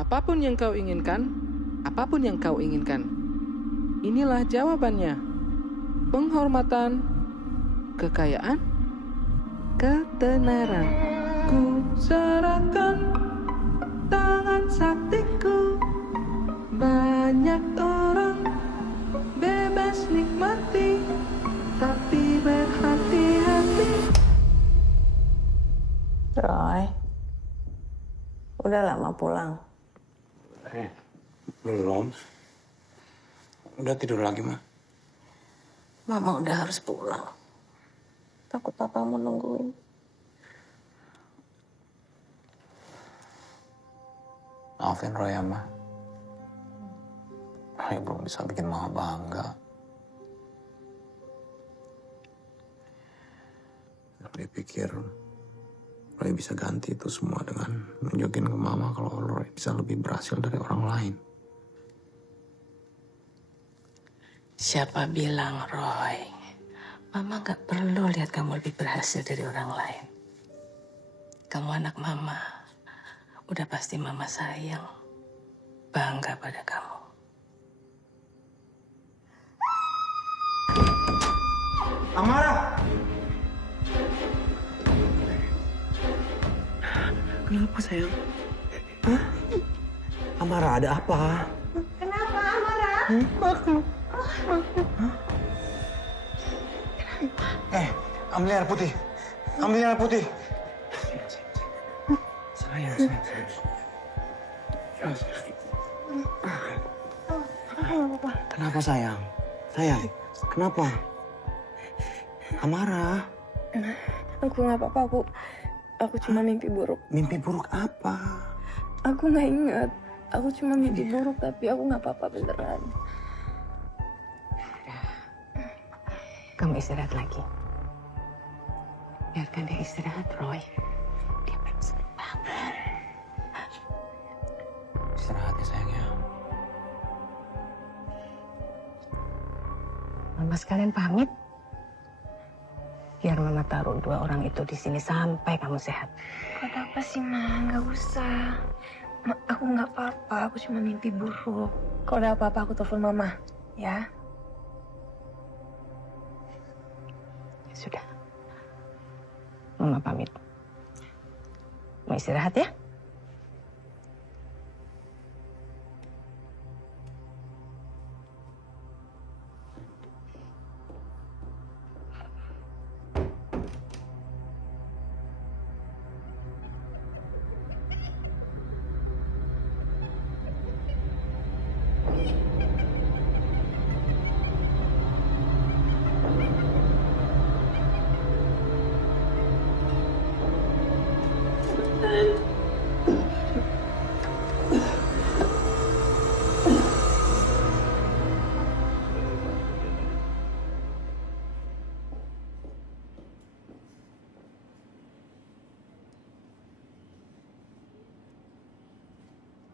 Apapun yang kau inginkan, inilah jawabannya. Penghormatan, kekayaan, ketenaran. Ku serahkan tangan saktiku. Banyak orang bebas nikmati, tapi berhati-hati. Roy, udah lama pulang. Belum. Udah tidur lagi, Ma. Mama udah harus pulang. Takut papa mau nungguin. Maafin Roy ya, Ma. Roy belum bisa bikin Mama bangga. Roy pikir Roy bisa ganti itu semua dengan nunjukin ke mama kalau Roy bisa lebih berhasil dari orang lain. Siapa bilang, Roy? Mama gak perlu lihat kamu lebih berhasil dari orang lain. Kamu anak mama. Udah pasti mama sayang. Bangga pada kamu. Amara! Kenapa sayang? Hah? Amara, ada apa? Kenapa Amara? Makhluk. Ambil air putih. Ambil air putih. Sayang. Kenapa sayang? Sayang, kenapa? Amara. Aku nggak apa-apa, aku cuma mimpi buruk. Mimpi buruk apa? Aku nggak ingat. Aku cuma mimpi buruk, tapi aku nggak apa-apa beneran. Kamu istirahat lagi. Biarkan dia istirahat, Roy. Dia belum sembuh banget. Istirahat ya sayangnya. Mama sekalian pamit. Biar Mama taruh 2 orang itu di sini sampai kamu sehat. Kata apa sih, Ma? Nggak usah. Aku nggak apa-apa, aku cuma mimpi buruk. Kalau ada apa-apa, aku telepon Mama, ya? Ya sudah. Mama pamit. Mau istirahat ya?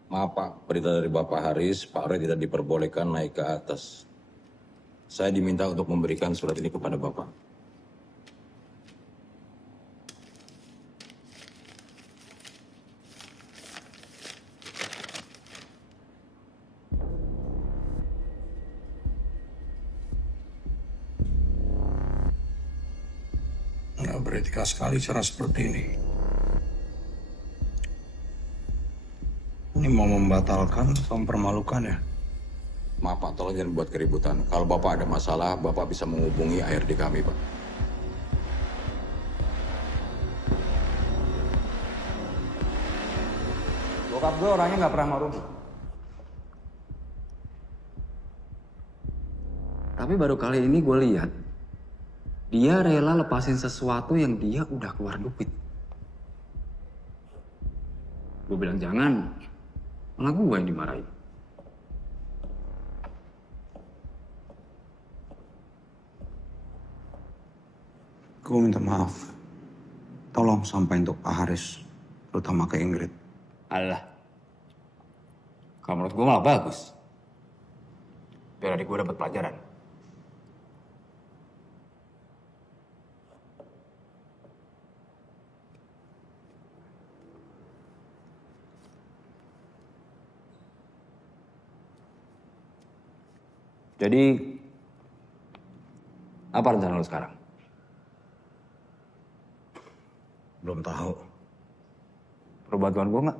Maaf Pak, berita dari Bapak Haris, Pak Roy tidak diperbolehkan naik ke atas. Saya diminta untuk memberikan surat ini kepada Bapak. Nggak beretika sekali cara seperti ini. Ini mau membatalkan atau mempermalukan ya? Maaf Pak, tolong jangan buat keributan. Kalau Bapak ada masalah, Bapak bisa menghubungi ARD kami Pak. Bokap gue orangnya nggak pernah mau rugi. Tapi baru kali ini gue lihat, dia rela lepasin sesuatu yang dia udah keluar duit. Gue bilang jangan, malah gue yang dimarahin. Gue minta maaf. Tolong sampaikan untuk Pak Haris, terutama ke Ingrid. Alah, kalau menurut gue malah bagus. Biar adik gue dapat pelajaran. Jadi, apa rencana lo sekarang? Belum tahu. Perlu bantuan gue nggak?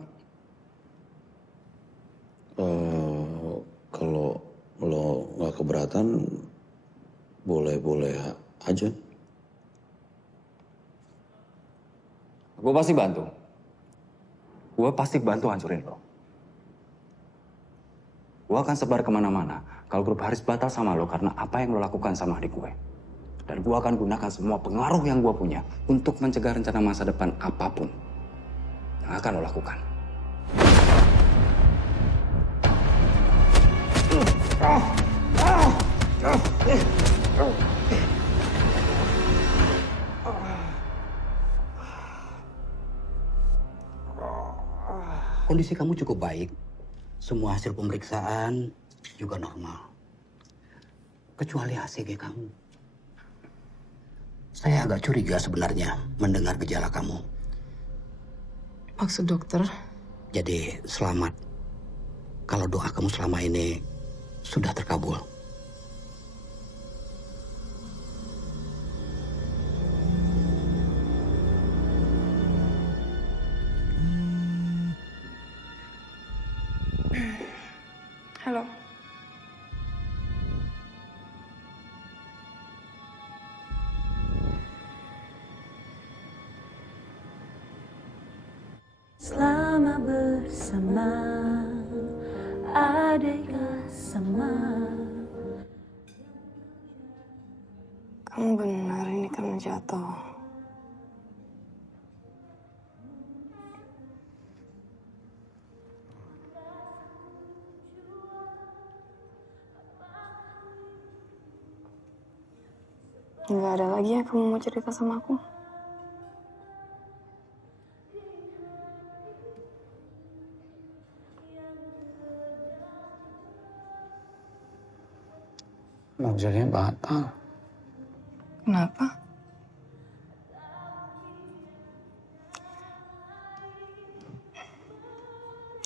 Kalau lo nggak keberatan, boleh-boleh aja. Gue pasti bantu. Gue pasti bantu hancurin lo. Gue akan sebar kemana-mana kalau grup Haris batal sama lo karena apa yang lo lakukan sama adik gue. Dan gue akan gunakan semua pengaruh yang gue punya untuk mencegah rencana masa depan apapun yang akan lo lakukan. Kondisi kamu cukup baik. Semua hasil pemeriksaan juga normal. Kecuali HCG kamu. Saya agak curiga sebenarnya mendengar gejala kamu. Maksud dokter? Jadi selamat kalau doa kamu selama ini sudah terkabul. Halo. Selama bersama adik sama. Kamu benar ini karena jatuh. Nggak ada lagi yang kamu mau cerita sama aku? Maksudnya batal. Kenapa?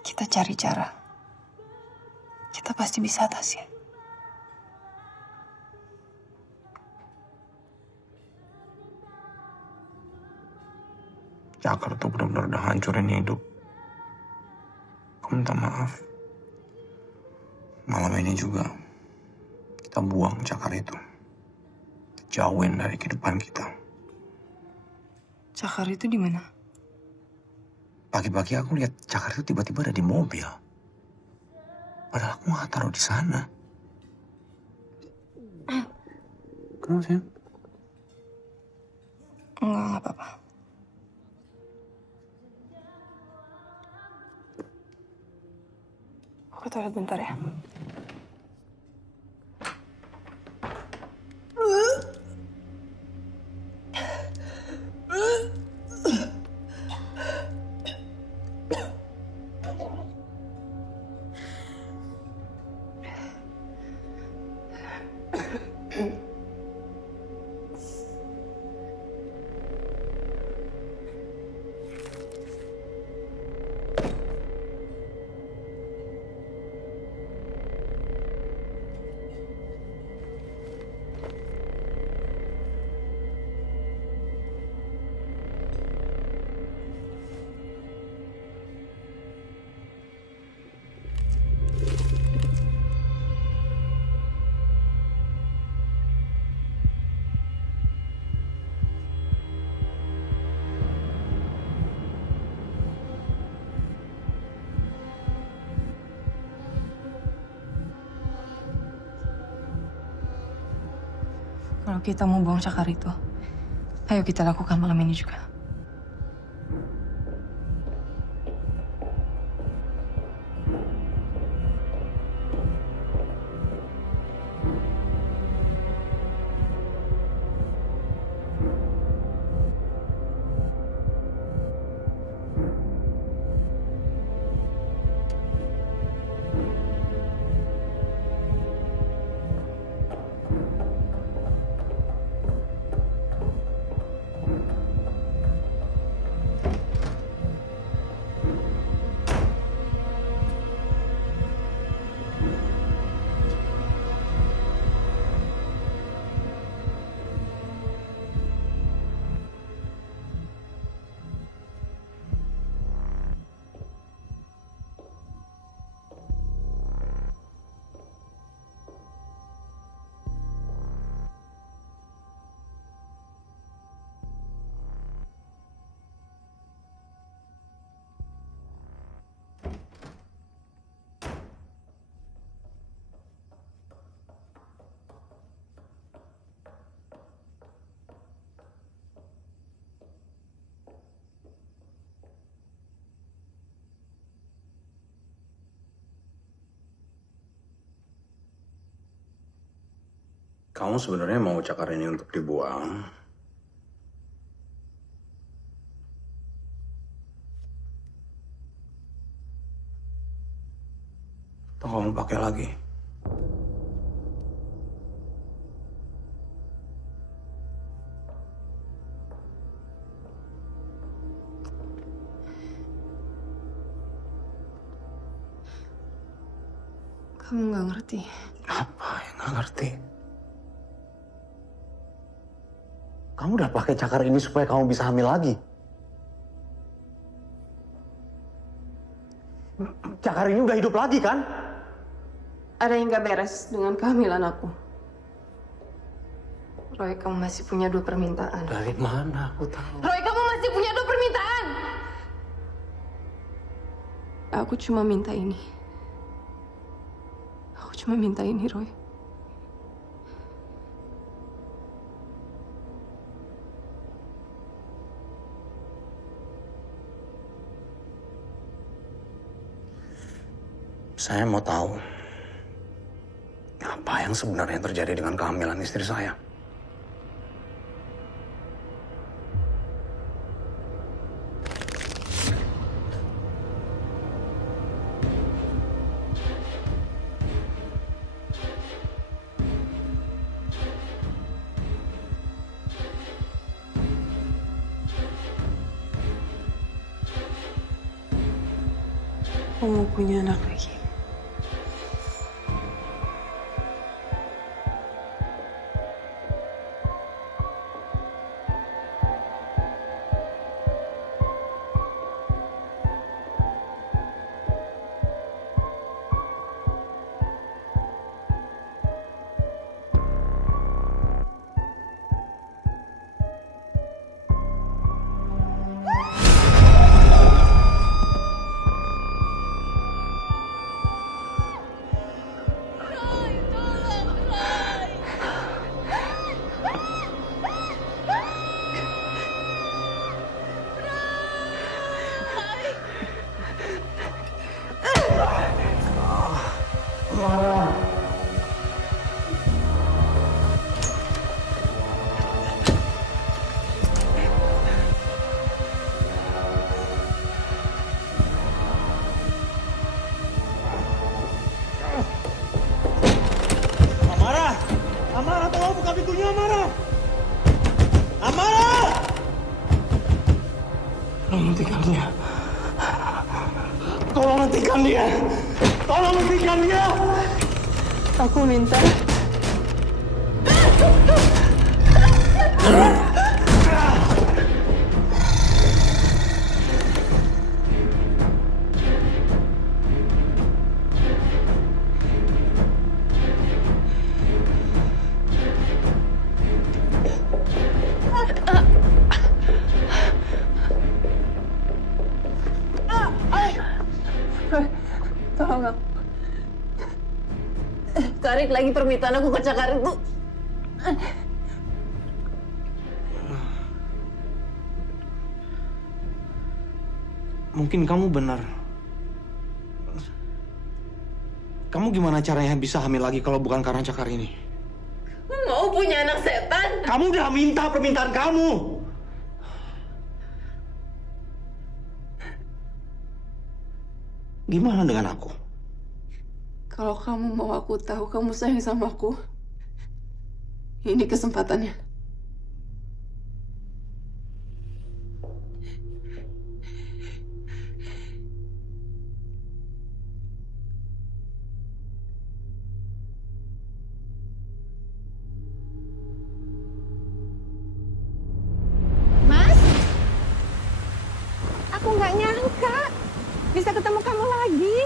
Kita cari cara. Kita pasti bisa atasin. Cakar tuh benar-benar udah hancurin hidup. Aku minta maaf. Malam ini juga kita buang Cakar itu. Jauhin dari kehidupan kita. Cakar itu di mana? Pagi-pagi aku lihat Cakar itu tiba-tiba ada di mobil. Padahal aku nggak taruh di sana. Kenapa sih? Enggak apa-apa. Aku toilet bentar ya. Kalau kita mau buang Cakar itu, ayo kita lakukan malam ini juga. Kamu sebenarnya mau Cakar ini untuk dibuang? kamu pakai lagi. Kamu nggak ngerti. Apa yang nggak ngerti? Kamu udah pakai cakar ini supaya kamu bisa hamil lagi. Cakar ini udah hidup lagi kan? Ada yang nggak beres dengan kehamilan aku. Roy, kamu masih punya 2 permintaan. Dari mana aku tahu? Roy, kamu masih punya 2 permintaan. Aku cuma minta ini. Aku cuma minta ini, Roy. Saya mau tahu apa yang sebenarnya terjadi dengan kehamilan istri saya. Aku mau punya anak lagi. Amara, tolong buka pintunya, Amara! Amara! Tolong hentikan dia. Tolong hentikan dia. Tolong hentikan dia. Aku minta. Tolong aku. Tarik lagi permintaan aku ke Cakar itu. Mungkin kamu benar. Kamu gimana caranya bisa hamil lagi kalau bukan karena Cakar ini? Mau punya anak setan? Kamu udah minta permintaan kamu. Gimana dengan aku? Kalau kamu mau aku tahu kamu sayang sama aku, ini kesempatannya. Mas, aku nggak nyangka bisa ketemu kamu lagi.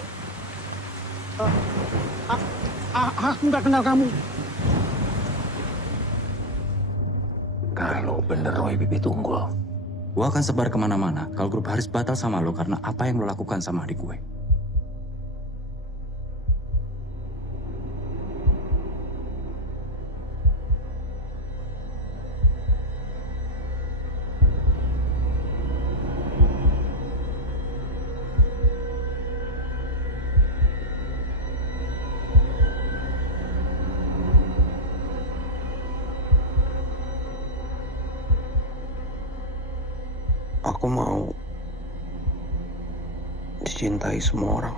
Aku nggak kenal kamu. Kalau bener Roy Bibi Tunggul, gue akan sebar kemana-mana kalau grup Haris batal sama lo karena apa yang lo lakukan sama adik gue. Aku mau dicintai semua orang.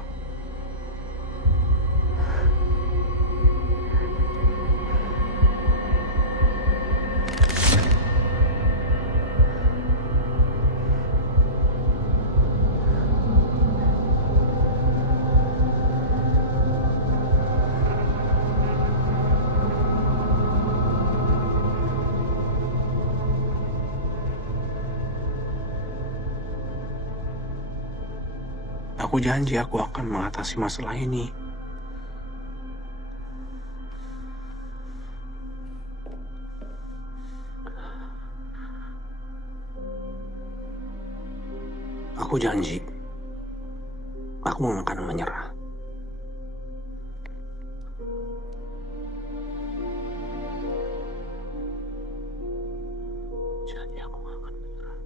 Aku janji aku akan mengatasi masalah ini. Aku janji, aku gak akan menyerah. Janji aku gak akan menyerah.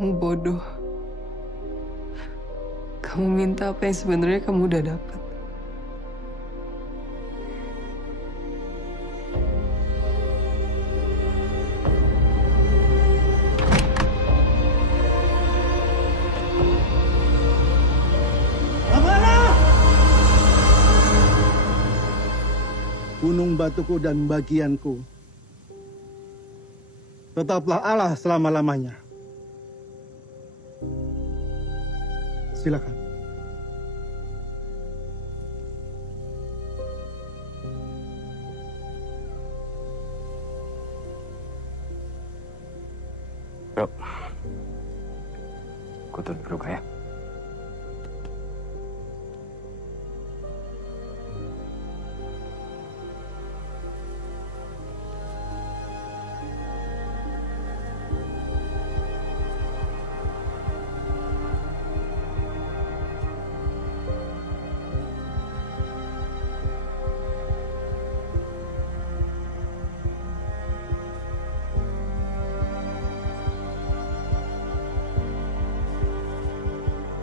Kamu bodoh. Kamu minta apa yang sebenarnya kamu udah dapat. Gunung batuku dan bagianku, tetaplah Allah selama-lamanya. Silakan. Bro, aku turun dulu ya.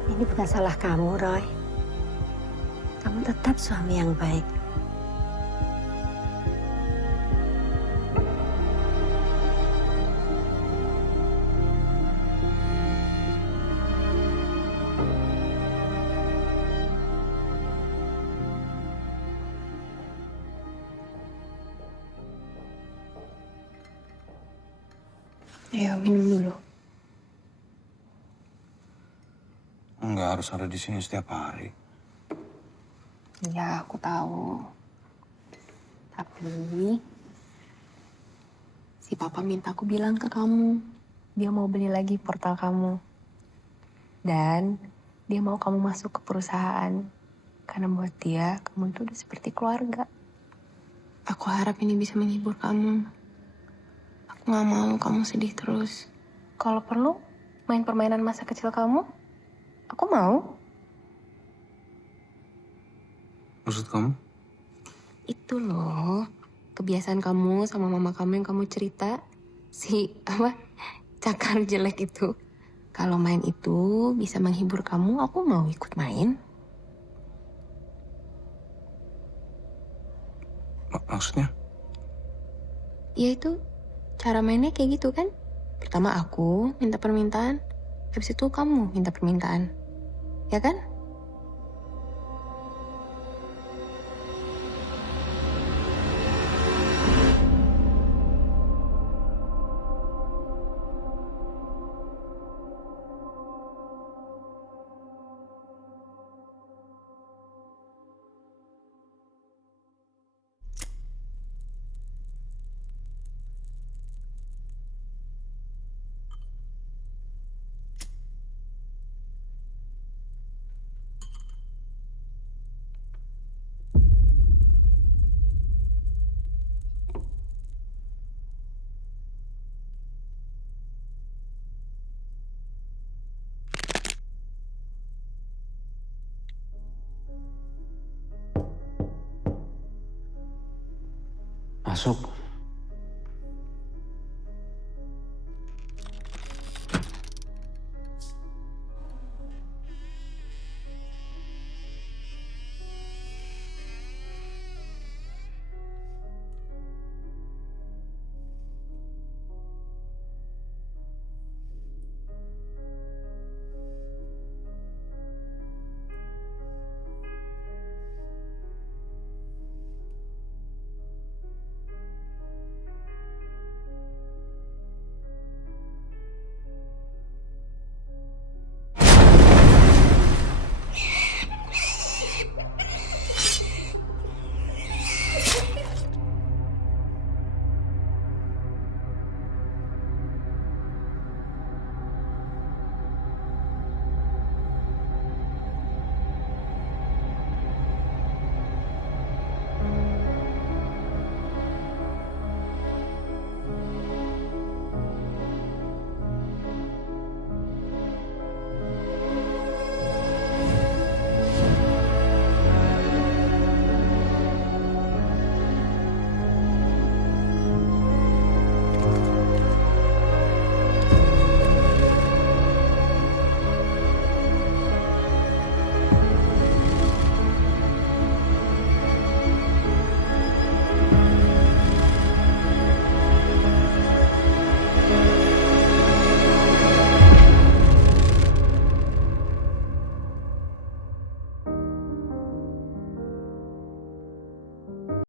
Ini bukan salah kamu, Roy. Kamu tetap suami yang baik. Ayo, minum dulu. Nggak harus ada di sini setiap hari. Ya, aku tahu. Tapi si papa minta aku bilang ke kamu. Dia mau beli lagi portal kamu. Dan dia mau kamu masuk ke perusahaan. Karena buat dia, kamu itu udah seperti keluarga. Aku harap ini bisa menghibur kamu. Aku gak mau kamu sedih terus. Kalau perlu, main permainan masa kecil kamu. Aku mau. Maksud kamu? Itu loh, kebiasaan kamu sama mama kamu yang kamu cerita. Si, cakar jelek itu. Kalau main itu bisa menghibur kamu, aku mau ikut main. Maksudnya? Ya itu, cara mainnya kayak gitu kan. Pertama aku minta permintaan, habis itu kamu minta permintaan. Ya kan? Masuk.